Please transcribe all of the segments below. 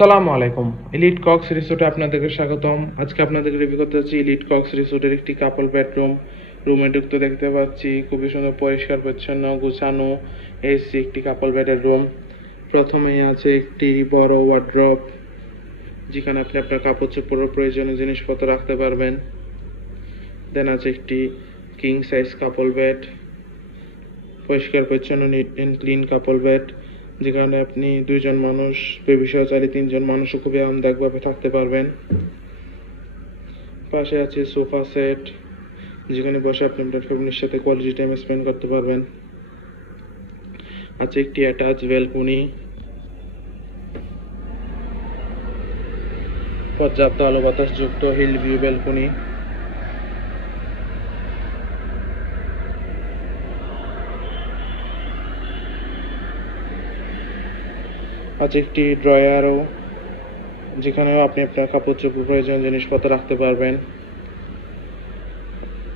সালামু আলাইকুম। Elite Cox রিসোর্টে আপনাদেরকে স্বাগতম। আজকে আপনাদেরকে রিভিউ করতে যাচ্ছি ইলিট কক্স রিসোর্টের একটি কাপল বেডরুম। রুমে ঢুকতে দেখতে পাচ্ছি খুবই সুন্দর পরিষ্কার পরিচ্ছন্ন গুছানো এসি একটি কাপল বেডের রুম। প্রথমেই আছে একটি বড় ওয়ার্ড্রপ, যেখানে আপনি আপনার কাপড় চোপড়ের প্রয়োজনীয় জিনিসপত্র রাখতে পারবেন। দেন আছে একটি কিং সাইজ কাপল বেড, পরিষ্কার পরিচ্ছন্ন neat and clean couple bed, যেখানে আপনি দুইজন মানুষ বেবি সহ 3জন মানুষও খুবই আরামদায়কভাবে থাকতে পারবেন। পাশে আছে সোফা সেট, যেখানে বসে আপনি আপনার ফ্যামিলির সাথে কোয়ালিটি টাইম স্পেন্ড করতে পারবেন। আছে একটি অ্যাটাচ ব্যালকনি, পর্যাপ্ত আলো বাতাস যুক্ত হিল ভিউ ব্যালকনি। আছে একটি ড্রয়ারও, যেখানেও আপনি আপনার কাপড় চোপড় প্রয়োজনীয় জিনিসপত্র রাখতে পারবেন।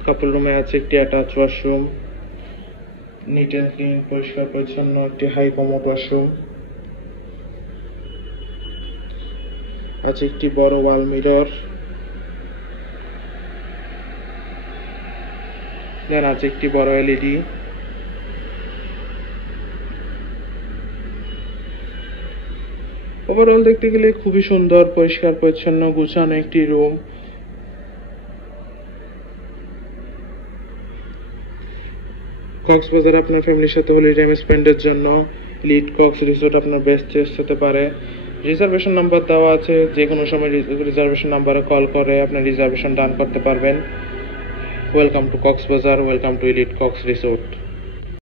কাপল রুমে আছে একটি attach washroom, neat and clean পরিষ্কার পরিচ্ছন্ন একটি হাই কমোড ওয়াশরুম। আছে একটি বড় ওয়াল মিরর, দেন আছে একটি বড় এলইডি। ওভারঅল দেখতে গেলে খুবই সুন্দর পরিষ্কার পরিচ্ছন্ন গুছানো একটি রুম। কক্সবাজারে আপনার ফ্যামিলির সাথে হলি টাইম স্পেন্ডের জন্য লিড কক্স রিসোর্ট আপনার বেস্ট চয়েস হতে পারে। রিজার্ভেশন নাম্বার দেওয়া আছে, যে কোনো সময় রিজার্ভেশন নাম্বারে কল করে আপনার রিজার্ভেশন ডান করতে পারবেন। Welcome to Cox's Bazar, welcome to Lead Cox resort.